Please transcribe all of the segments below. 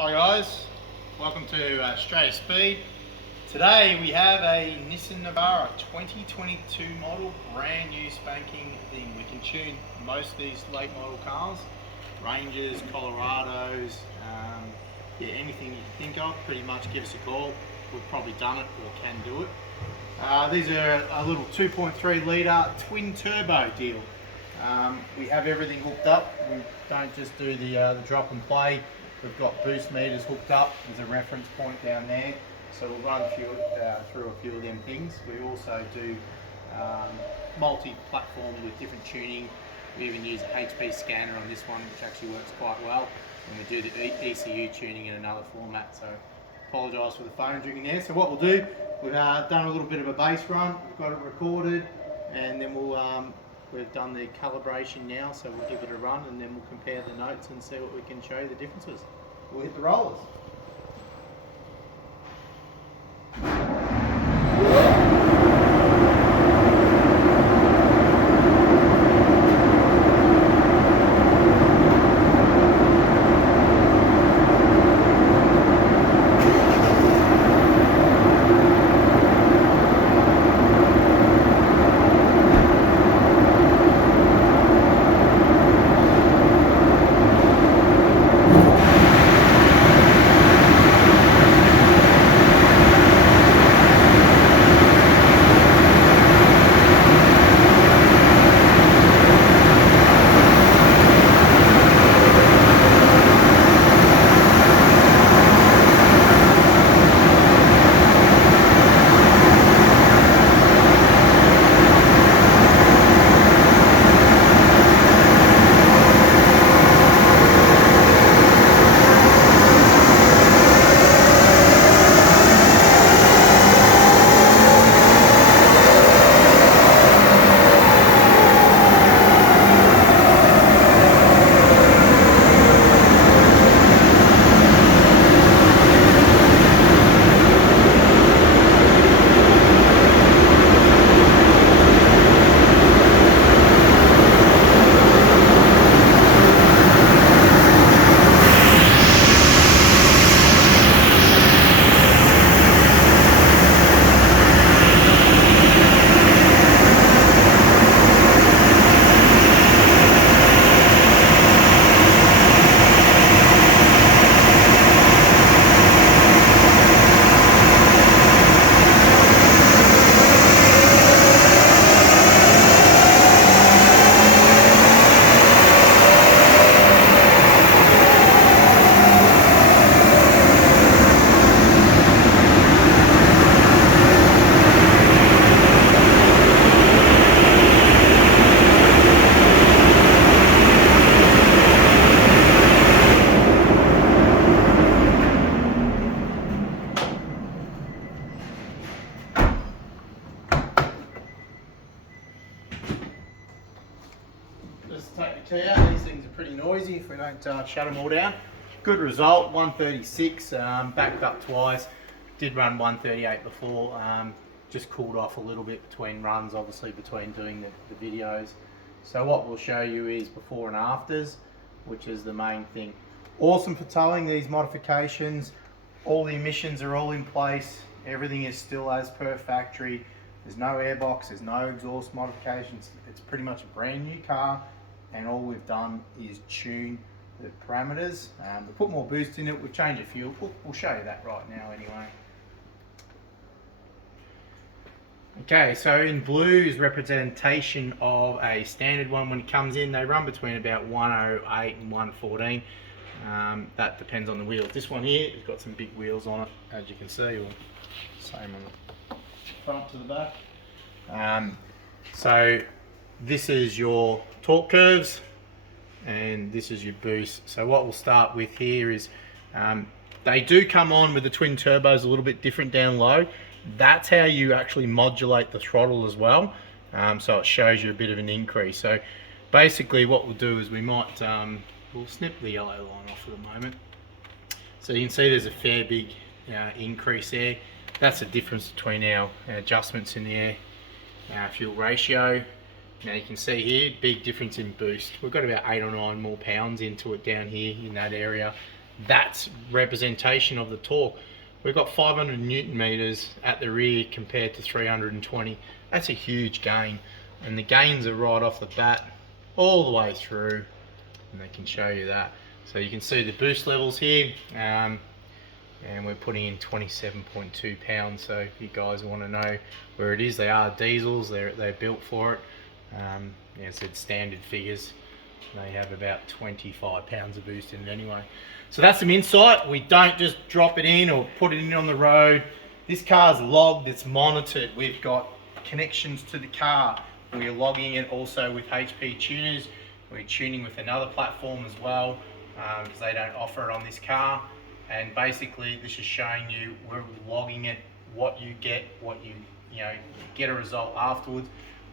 Hi guys, welcome to Australia Speed. Today we have a Nissan Navara 2022 model, brand new spanking thing. We can tune most of these late model cars, Rangers, Colorados, yeah, anything you can think of, pretty much give us a call. We've probably done it or can do it. These are a little 2.3 litre twin turbo deal. We have everything hooked up. We don't just do the drop and play. We've got boost meters hooked up. There's a reference point down there, so we'll run through a few of them things. We also do multi-platform with different tuning. We even use a HP scanner on this one, which actually works quite well. And we do the ECU tuning in another format. So apologise for the phone ringing there. So what we'll do, we've done a little bit of a base run. We've got it recorded, and then we've done the calibration now, so we'll give it a run and then we'll compare the notes and see what we can show you the differences. We'll hit the rollers. Just take the key out. These things are pretty noisy if we don't shut them all down. Good result, 136, backed up twice. Did run 138 before, just cooled off a little bit between runs, obviously between doing the videos. So what we'll show you is before and afters, which is the main thing. Awesome for towing, these modifications. All the emissions are all in place. Everything is still as per factory. There's no airbox, there's no exhaust modifications. It's pretty much a brand new car, and all we've done is tune the parameters. We put more boost in it, we've changed a few. We'll show you that right now anyway. Okay, so in blue is representation of a standard one. When it comes in, they run between about 108 and 114. That depends on the wheels. This one here has got some big wheels on it, as you can see, or same on the front to the back. So this is your torque curves and this is your boost. So what we'll start with here is they do come on with the twin turbos a little bit different down low. That's how you actually modulate the throttle as well. So it shows you a bit of an increase. So basically what we'll do is we might we'll snip the yellow line off for the moment. So you can see there's a fair big increase there. That's the difference between our adjustments in the air fuel ratio. Now you can see here, big difference in boost. We've got about 8 or 9 more pounds into it down here in that area. that's representation of the torque. We've got 500 Newton meters at the rear compared to 320. That's a huge gain, and the gains are right off the bat all the way through, and they can show you that. So you can see the boost levels here, and we're putting in 27.2 pounds. So if you guys want to know where it is, they are diesels, they're built for it. Yeah, I said standard figures. They have about 25 pounds of boost in it anyway. So that's some insight. We don't just drop it in or put it in on the road. This car's logged, it's monitored. We've got connections to the car. We're logging it also with HP tuners. We're tuning with another platform as well, because they don't offer it on this car. And basically this is showing you, we're logging it, what you get, you get a result afterwards.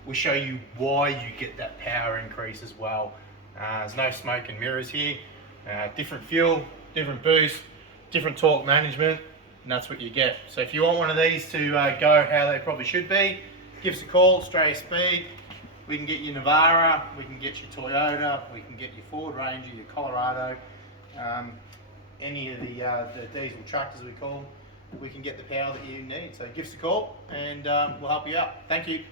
We show you why you get that power increase as well. There's no smoke and mirrors here. Different fuel, different boost, different torque management, and that's what you get. So if you want one of these to go how they probably should be, give us a call, Australia Speed. We can get you Navara, we can get you Toyota, we can get you Ford Ranger, your Colorado, any of the diesel tractors we call. We can get the power that you need. So give us a call and we'll help you out. Thank you.